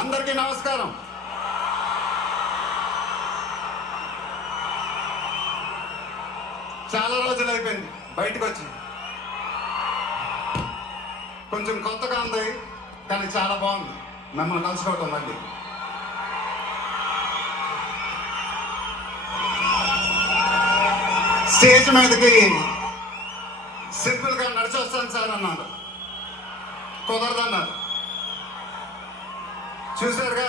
అందరికీ నమస్కారం. చాలా రోజులు అయిపోయింది బయటకు వచ్చి. కొంచెం కొత్తగా ఉంది కానీ చాలా బాగుంది మిమ్మల్ని కలుసుకోవటం. మళ్ళీ స్టేజ్ మీదకి సింపుల్గా నడిచొస్తాను సార్ అన్నారు. కుదరదన్నారు. చూసారుగా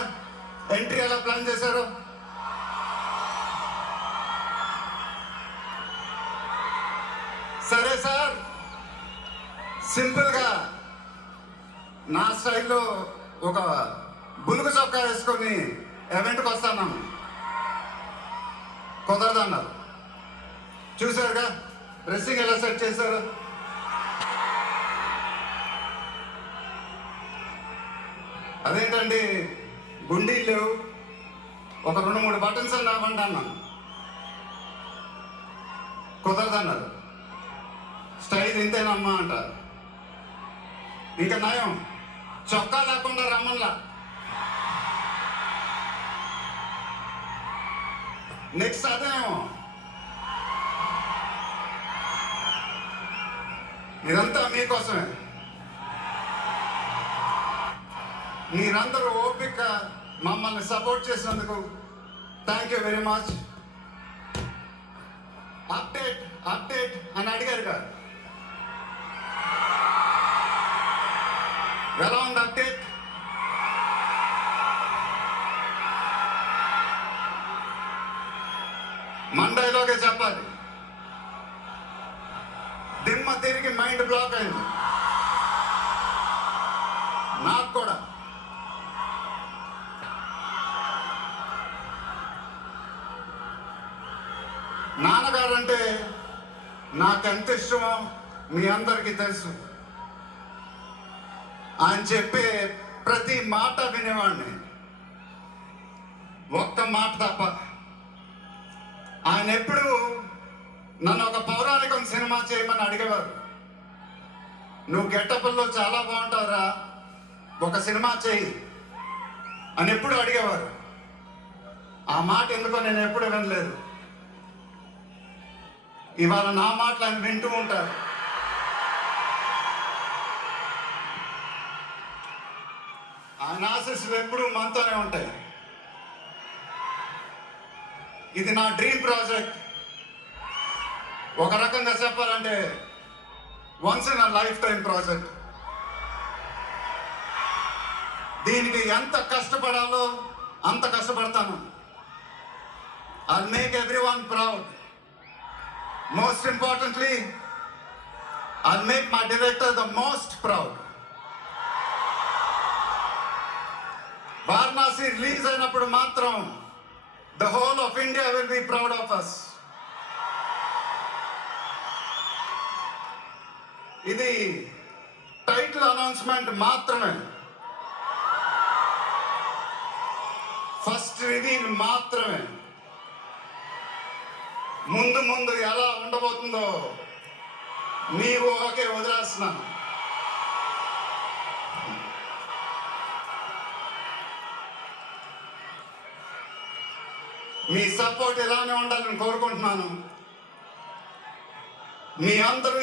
ఎంట్రీ ఎలా ప్లాన్ చేశారు. సరే సార్, సింపుల్గా నా స్టైల్లో ఒక బులుగు చొక్కా వేసుకొని ఈవెంట్కి వస్తాను. కుదరదన్నారు. చూసారుగా డ్రెస్సింగ్ ఎలా సెట్ చేశారు. అదేంటండి గుండీలు లేవు, ఒక 2-3 బటన్స్ అని రావండి అన్నాను. కుదరదన్నారు. స్టైల్ ఇంతేనమ్మా అంటారు. ఇంకా నయం చొక్కా లేకుండా రమ్మన్లా. నెక్స్ట్ అదేమో ఇదంతా మీకోసమే. మీరందరూ ఓపిక మమ్మల్ని సపోర్ట్ చేసినందుకు thank you very much. Update update అని అడిగారు కదా, ఎలా ఉంది అప్డేట్? మండైలోకే చెప్పాలి. దిమ్మ తిరిగి మైండ్ బ్లాక్ అయింది నాకు కూడా. నాన్నగారు అంటే నాకెంత ఇష్టమో మీ అందరికీ తెలుసు. ఆయన చెప్పే ప్రతి మాట వినేవాడిని, ఒక్క మాట తప్ప. ఆయన ఎప్పుడు నన్ను ఒక పౌరాణికం సినిమా చేయమని అడిగేవారు. నువ్వు గెటప్లో చాలా బాగుంటావురా, ఒక సినిమా చేయి అని ఎప్పుడు అడిగేవారు. ఆ మాట ఎందుకో నేను ఎప్పుడు వినలేదు. ఇవాళ నా మాటలు ఆయన వింటూ ఉంటారు. ఆయన ఆశీస్సులు ఎప్పుడూ మనతోనే ఉంటాయి. ఇది నా డ్రీమ్ ప్రాజెక్ట్. ఒక రకంగా చెప్పాలంటే once in a life time project. దీనికి ఎంత కష్టపడాలో అంత కష్టపడతాను. I'll make everyone proud. Most importantly, I'll make my director the most proud. Varanasi release అయినప్పుడు మాత్రం the whole of India will be proud of us. ఇది title announcement మాత్రమే, first reveal మాత్రమే. ముందు ముందు ఎలా ఉండబోతుందో మీ ఊహకే వదిలేస్తున్నాను. మీ సపోర్ట్ ఇలానే ఉండాలని కోరుకుంటున్నాను. మీ అందరూ